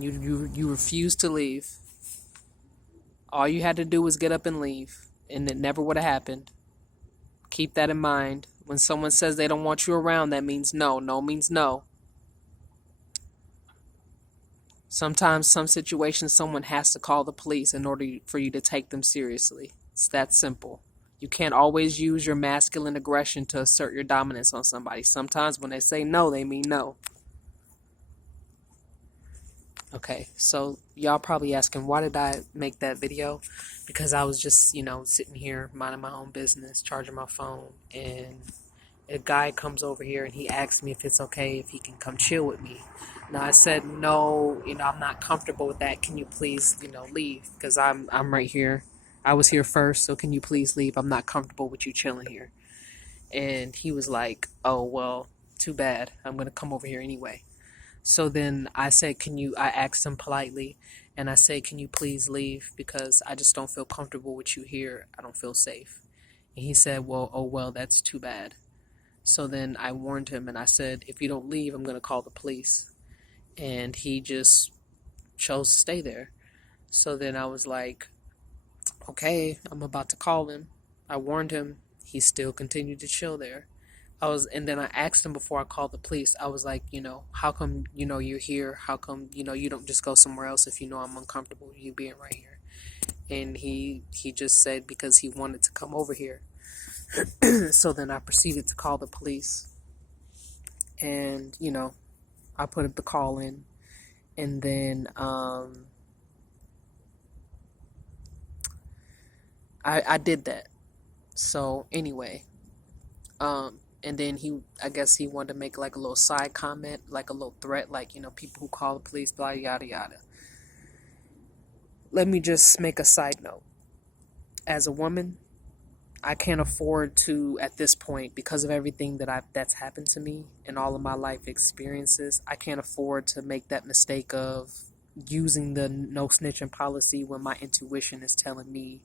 You refused to leave. All you had to do was get up and leave, and it never would have happened. Keep that in mind. When someone says they don't want you around, that means no. No means no. Sometimes, some situations, someone has to call the police in order for you to take them seriously. It's that simple. You can't always use your masculine aggression to assert your dominance on somebody. Sometimes when they say no, they mean no. Okay, so y'all probably asking, why did I make that video? Because I was just, sitting here minding my own business, charging my phone, and a guy comes over here and he asks me if it's okay if he can come chill with me. Now I said, no, I'm not comfortable with that. Can you please, leave? Because I'm right here. I was here first, so can you please leave? I'm not comfortable with you chilling here. And he was like, oh, well, too bad. I'm going to come over here anyway. So then I said, I asked him politely, and I said, can you please leave? Because I just don't feel comfortable with you here. I don't feel safe. And he said, well, that's too bad. So then I warned him and I said, if you don't leave, I'm going to call the police. And he just chose to stay there. So then I was like, okay, I'm about to call him. I warned him. He still continued to chill there. And then I asked him before I called the police, I was like, how come, you're here? How come, you don't just go somewhere else if you know I'm uncomfortable with you being right here? And he just said because he wanted to come over here. So then I proceeded to call the police. And, I put up the call in. And then I did that. So anyway, and then I guess he wanted to make like a little side comment, like a little threat, like, people who call the police, blah, yada, yada. Let me just make a side note. As a woman, I can't afford to, at this point, because of everything that's happened to me and all of my life experiences, I can't afford to make that mistake of using the no snitching policy when my intuition is telling me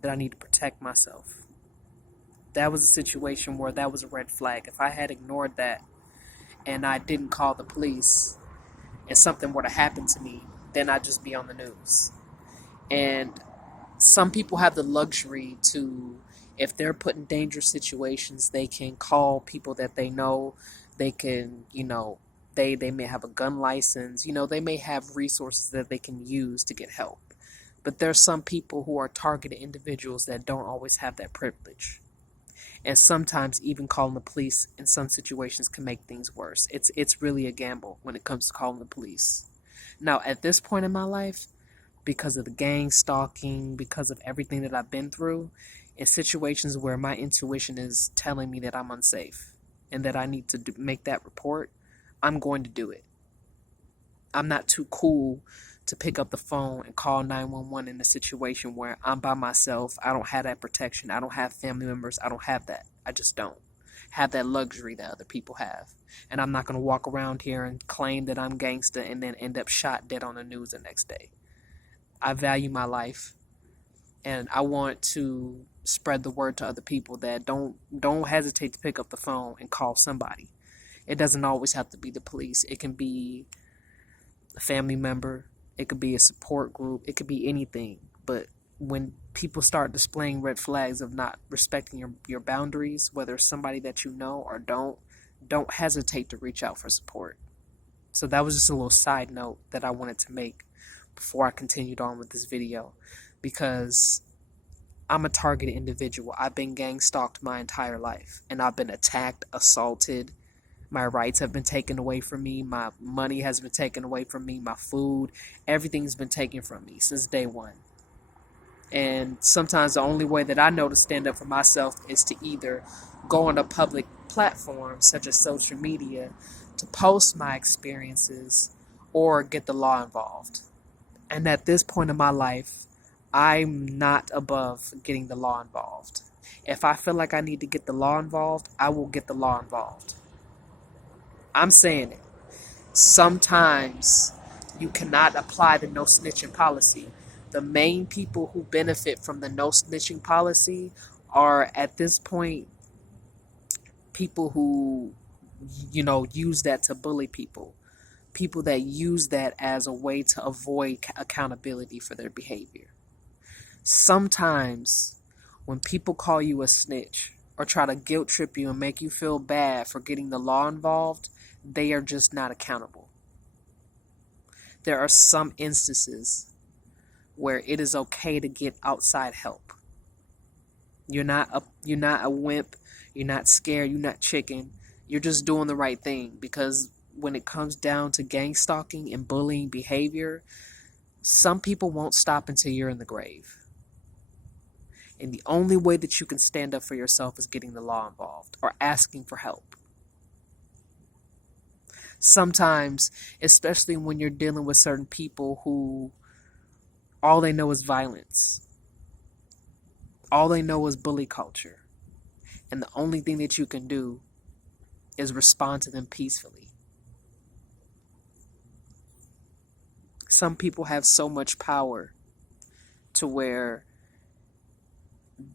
that I need to protect myself. That was a situation where that was a red flag. If I had ignored that and I didn't call the police and something were to happen to me, then I'd just be on the news. And some people have the luxury to, if they're put in dangerous situations, they can call people that they know. They can, they may have a gun license. They may have resources that they can use to get help. But there's some people who are targeted individuals that don't always have that privilege. And sometimes even calling the police in some situations can make things worse. It's really a gamble when it comes to calling the police. Now, at this point in my life, because of the gang stalking, because of everything that I've been through, in situations where my intuition is telling me that I'm unsafe and that I need to make that report, I'm going to do it. I'm not too cool to pick up the phone and call 911 in a situation where I'm by myself. I don't have that protection. I don't have family members. I don't have that. I just don't have that luxury that other people have. And I'm not going to walk around here and claim that I'm gangster and then end up shot dead on the news the next day. I value my life, and I want to spread the word to other people that don't hesitate to pick up the phone and call somebody. It doesn't always have to be the police. It can be a family member. It could be a support group. It could be anything. But when people start displaying red flags of not respecting your boundaries, whether it's somebody that you know or don't hesitate to reach out for support. So that was just a little side note that I wanted to make before I continued on with this video, because I'm a targeted individual. I've been gang stalked my entire life, and I've been attacked, assaulted. My rights have been taken away from me. My money has been taken away from me. My food, everything's been taken from me since day one. And sometimes the only way that I know to stand up for myself is to either go on a public platform such as social media to post my experiences or get the law involved. And at this point in my life, I'm not above getting the law involved. If I feel like I need to get the law involved, I will get the law involved. I'm saying it. Sometimes you cannot apply the no snitching policy. The main people who benefit from the no snitching policy are, at this point, people who, use that to bully people. people that use that as a way to avoid accountability for their behavior. Sometimes when people call you a snitch or try to guilt trip you and make you feel bad for getting the law involved, they are just not accountable. There are some instances where it is okay to get outside help. You're not a wimp, you're not scared, you're not chicken. You're just doing the right thing, because when it comes down to gang stalking and bullying behavior, some people won't stop until you're in the grave. And the only way that you can stand up for yourself is getting the law involved or asking for help. Sometimes, especially when you're dealing with certain people who all they know is violence, all they know is bully culture, and the only thing that you can do is respond to them peacefully. Some people have so much power to where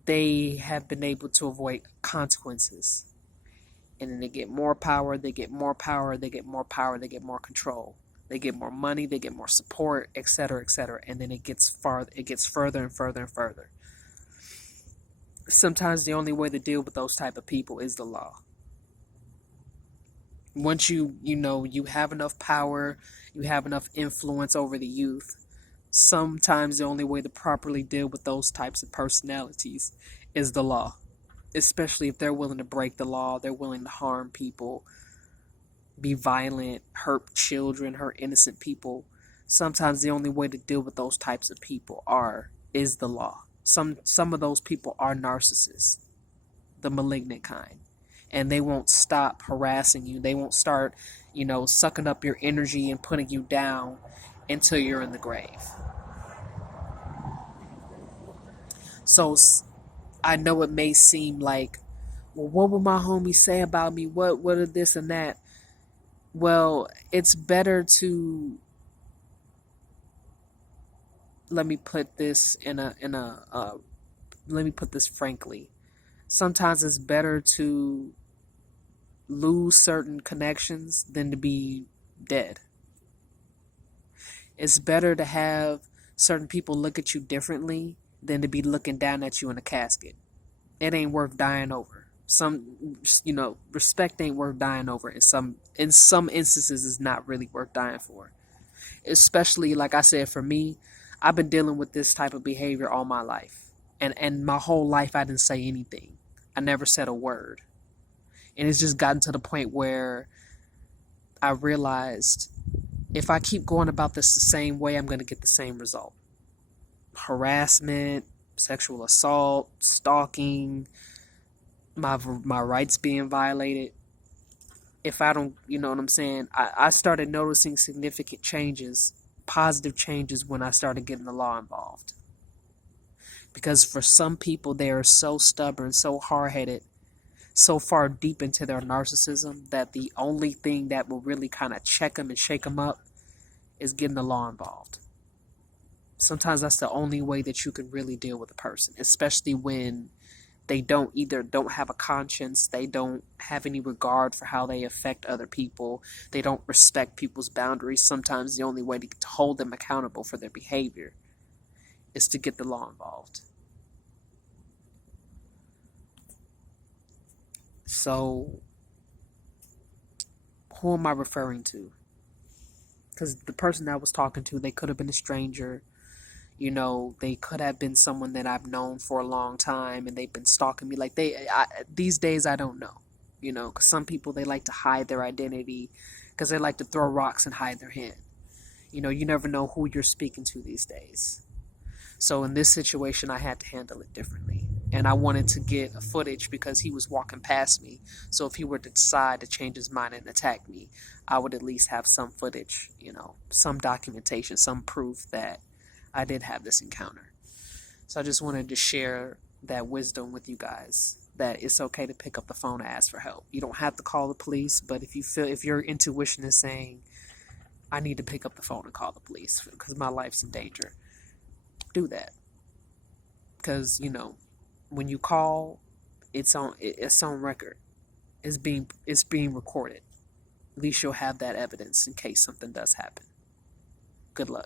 they have been able to avoid consequences. And then they get more power, they get more power, they get more power, they get more control. They get more money, they get more support, etc., etc. And then it gets further and further and further. Sometimes the only way to deal with those type of people is the law. Once you have enough power, you have enough influence over the youth, sometimes the only way to properly deal with those types of personalities is the law. Especially if they're willing to break the law, they're willing to harm people, be violent, hurt children, hurt innocent people. Sometimes the only way to deal with those types of people is the law. Some of those people are narcissists, the malignant kind. And they won't stop harassing you. They won't start, sucking up your energy and putting you down until you're in the grave. So I know it may seem like, well, what would my homies say about me? What are this and that? Well, it's better to, let me put this let me put this frankly. Sometimes it's better to lose certain connections than to be dead. It's better to have certain people look at you differently than to be looking down at you in a casket. It ain't worth dying over. Respect ain't worth dying over. In some instances, it's not really worth dying for. Especially, like I said, for me, I've been dealing with this type of behavior all my life. And my whole life, I didn't say anything. I never said a word. And it's just gotten to the point where I realized if I keep going about this the same way, I'm going to get the same result. Harassment, sexual assault, stalking, my rights being violated. If I don't, you know what I'm saying? I started noticing significant changes, positive changes, when I started getting the law involved. Because for some people, they are so stubborn, so hard-headed, so far deep into their narcissism that the only thing that will really kind of check them and shake them up is getting the law involved. Sometimes that's the only way that you can really deal with a person, especially when they don't have a conscience, they don't have any regard for how they affect other people, they don't respect people's boundaries. Sometimes the only way to hold them accountable for their behavior is to get the law involved. So, who am I referring to? Because the person I was talking to, they could have been a stranger. They could have been someone that I've known for a long time, and they've been stalking me. These days, I don't know. Because some people, they like to hide their identity because they like to throw rocks and hide their hand. You never know who you're speaking to these days. So in this situation, I had to handle it differently. And I wanted to get a footage because he was walking past me. So if he were to decide to change his mind and attack me, I would at least have some footage, some documentation, some proof that I did have this encounter. So I just wanted to share that wisdom with you guys, that it's okay to pick up the phone and ask for help. You don't have to call the police, but if your intuition is saying, I need to pick up the phone and call the police because my life's in danger, do that. Because, when you call, it's on record. It's being recorded. At least you'll have that evidence in case something does happen. Good luck.